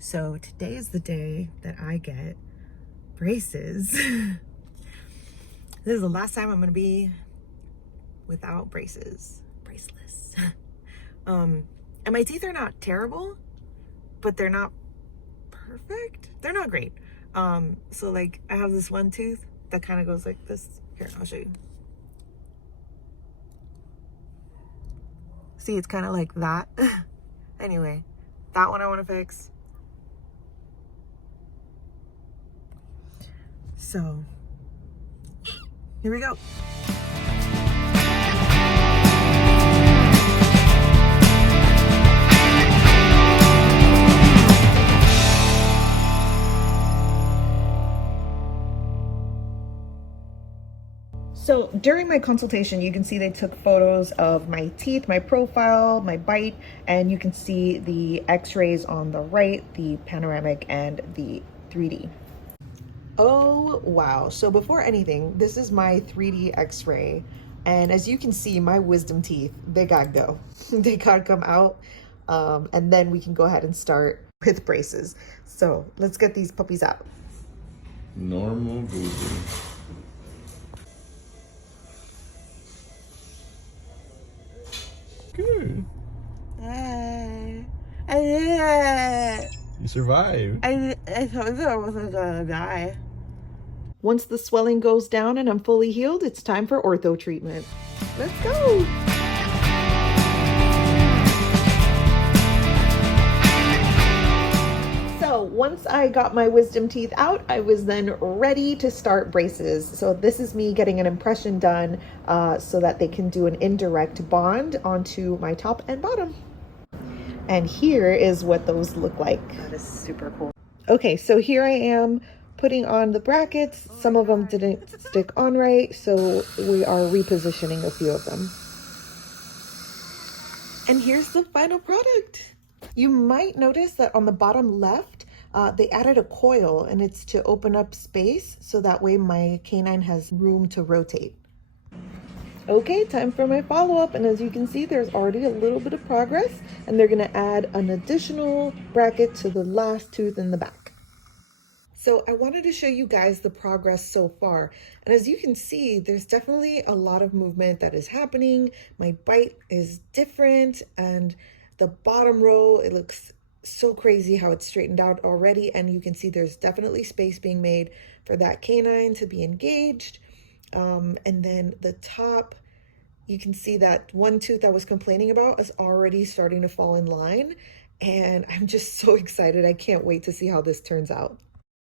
So today is the day that I get braces. This is the last time I'm gonna be without braces, braceless. And my teeth are not terrible, but they're not perfect. They're not great. So like I have this one tooth that kind of goes like this. Here, I'll show you. See, it's kind of like that. Anyway, that one I want to fix. So here we go. So during my consultation, you can see they took photos of my teeth, my profile, my bite, and you can see the x-rays on the right, the panoramic and the 3D. Oh, wow. So before anything, this is my 3D x-ray. And as you can see, my wisdom teeth, they gotta go. They gotta come out. And then we can go ahead and start with braces. So let's get these puppies out. Normal booty. Good. I did it. You survived. I told you I wasn't gonna die. Once the swelling goes down and I'm fully healed, it's time for ortho treatment. Let's go. So once I got my wisdom teeth out, I was then ready to start braces. So this is me getting an impression done so that they can do an indirect bond onto my top and bottom. And here is what those look like. That is super cool. Okay, so here I am putting on the brackets. Some of them didn't stick on right, so we are repositioning a few of them. And here's the final product. You might notice that on the bottom left, they added a coil, and it's to open up space so that way my canine has room to rotate. Okay, time for my follow-up, and as you can see, there's already a little bit of progress, and they're gonna add an additional bracket to the last tooth in the back. So I wanted to show you guys the progress so far, and as you can see, there's definitely a lot of movement that is happening. My bite is different, and the bottom row, it looks so crazy how it's straightened out already, and you can see there's definitely space being made for that canine to be engaged. And then the top, you can see that one tooth I was complaining about is already starting to fall in line, and I'm just so excited. I can't wait to see how this turns out.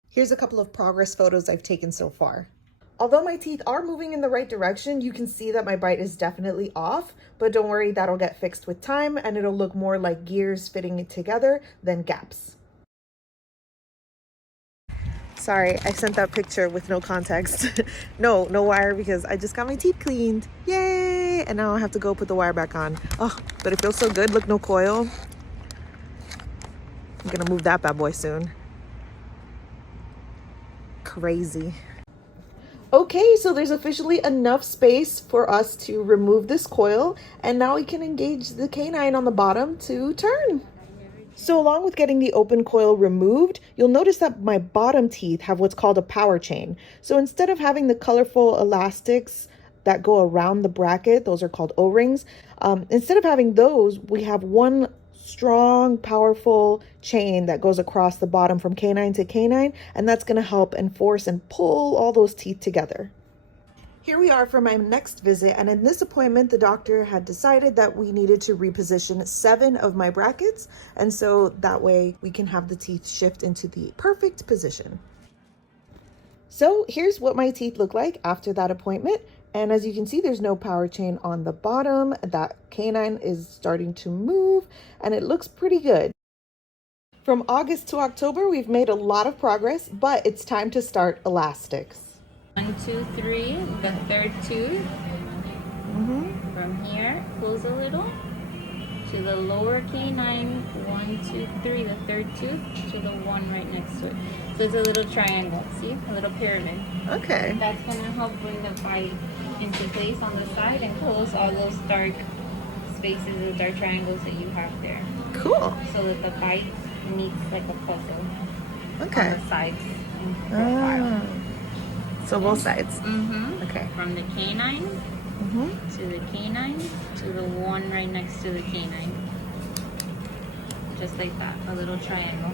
Here's a couple of progress photos I've taken so far. Although my teeth are moving in the right direction, you can see that my bite is definitely off, but don't worry, that'll get fixed with time and it'll look more like gears fitting it together than gaps. Sorry, I sent that picture with no context. No wire because I just got my teeth cleaned. Yay! And now I have to go put the wire back on. Oh, but it feels so good. Look, no coil. I'm gonna move that bad boy soon. Crazy. Okay, so there's officially enough space for us to remove this coil, and now we can engage the canine on the bottom to turn. So along with getting the open coil removed, you'll notice that my bottom teeth have what's called a power chain. So instead of having the colorful elastics that go around the bracket, those are called O-rings, instead of having those, we have one strong, powerful chain that goes across the bottom from canine to canine, and that's going to help enforce and pull all those teeth together. Here we are for my next visit, and in this appointment, the doctor had decided that we needed to reposition 7 of my brackets, and so that way we can have the teeth shift into the perfect position. So here's what my teeth look like after that appointment. And as you can see, there's no power chain on the bottom. That canine is starting to move and it looks pretty good. From August to October, we've made a lot of progress, but it's time to start elastics. 1, 2, 3, the third tooth. From here, close a little to the lower canine. 1, 2, 3, the third tooth to the one right next to it. So it's a little triangle, see? A little pyramid. Okay. That's gonna help bring the bite into place on the side and close all those dark spaces, those dark triangles that you have there. Cool. So that the bite meets like a puzzle Okay. on the sides and profile. So both sides. Mm-hmm. Okay. From the canine to the canine to the one right next to the canine. Just like that, a little triangle.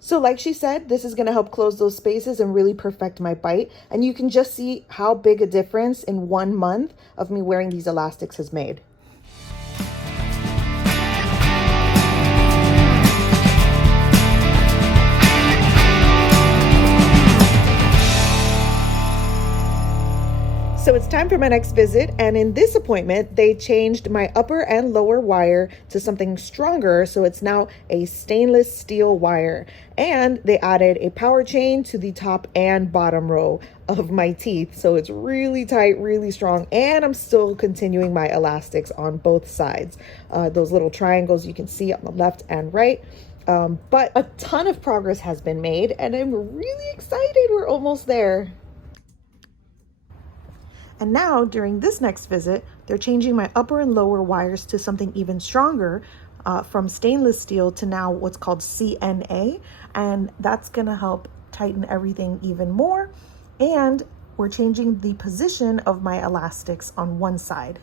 So like she said, this is going to help close those spaces and really perfect my bite. And you can just see how big a difference in 1 month of me wearing these elastics has made. So it's time for my next visit, and in this appointment, they changed my upper and lower wire to something stronger, so it's now a stainless steel wire. And they added a power chain to the top and bottom row of my teeth, so it's really tight, really strong, and I'm still continuing my elastics on both sides. Those little triangles you can see on the left and right. But a ton of progress has been made, and I'm really excited. We're almost there. And now, during this next visit, they're changing my upper and lower wires to something even stronger, from stainless steel to now what's called CNA. And that's gonna help tighten everything even more. And we're changing the position of my elastics on one side.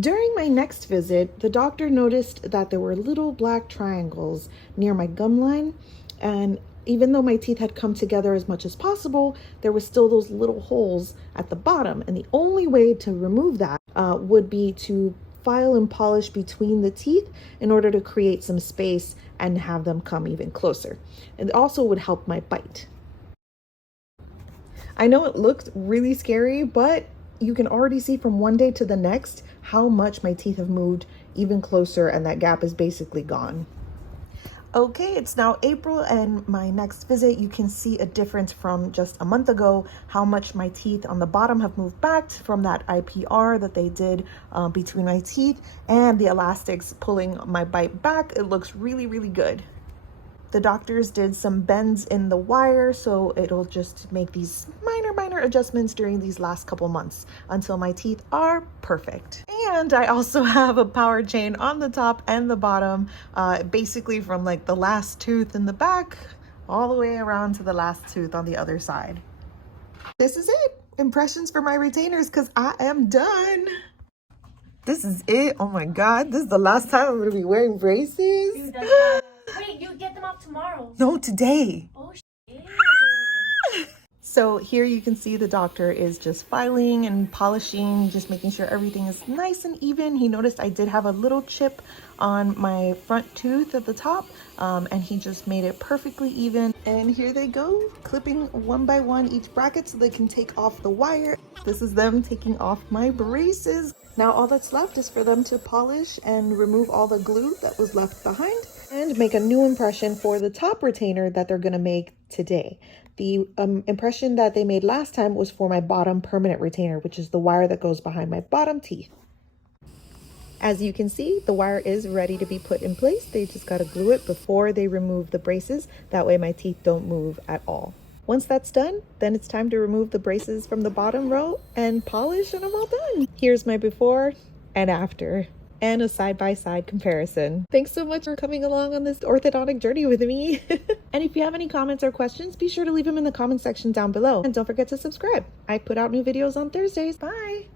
During my next visit, the doctor noticed that there were little black triangles near my gum line, and even though my teeth had come together as much as possible, there was still those little holes at the bottom. And the only way to remove that would be to file and polish between the teeth in order to create some space and have them come even closer. It also would help my bite. I know it looked really scary, but you can already see from one day to the next how much my teeth have moved even closer, and that gap is basically gone. Okay, it's now April, and my next visit, you can see a difference from just a month ago, how much my teeth on the bottom have moved back from that IPR that they did between my teeth, and the elastics pulling my bite back. It looks really, really good. The doctors did some bends in the wire, so it'll just make these minor adjustments during these last couple months until my teeth are perfect. And I also have a power chain on the top and the bottom, basically from like the last tooth in the back all the way around to the last tooth on the other side. This is it. Impressions for my retainers, because I am done. This is it. Oh my God, this is the last time I'm gonna be wearing braces. Wait, you get them off tomorrow. No, today. Oh, shit. So here you can see the doctor is just filing and polishing, just making sure everything is nice and even. He noticed I did have a little chip on my front tooth at the top, and he just made it perfectly even. And here they go, clipping one by one each bracket so they can take off the wire. This is them taking off my braces. Now all that's left is for them to polish and remove all the glue that was left behind and make a new impression for the top retainer that they're gonna make today. The impression that they made last time was for my bottom permanent retainer, which is the wire that goes behind my bottom teeth. As you can see, the wire is ready to be put in place. They just gotta glue it before they remove the braces. That way my teeth don't move at all. Once that's done, then it's time to remove the braces from the bottom row and polish, and I'm all done. Here's my before and after, and a side-by-side comparison. Thanks so much for coming along on this orthodontic journey with me. And if you have any comments or questions, be sure to leave them in the comment section down below. And don't forget to subscribe. I put out new videos on Thursdays. Bye.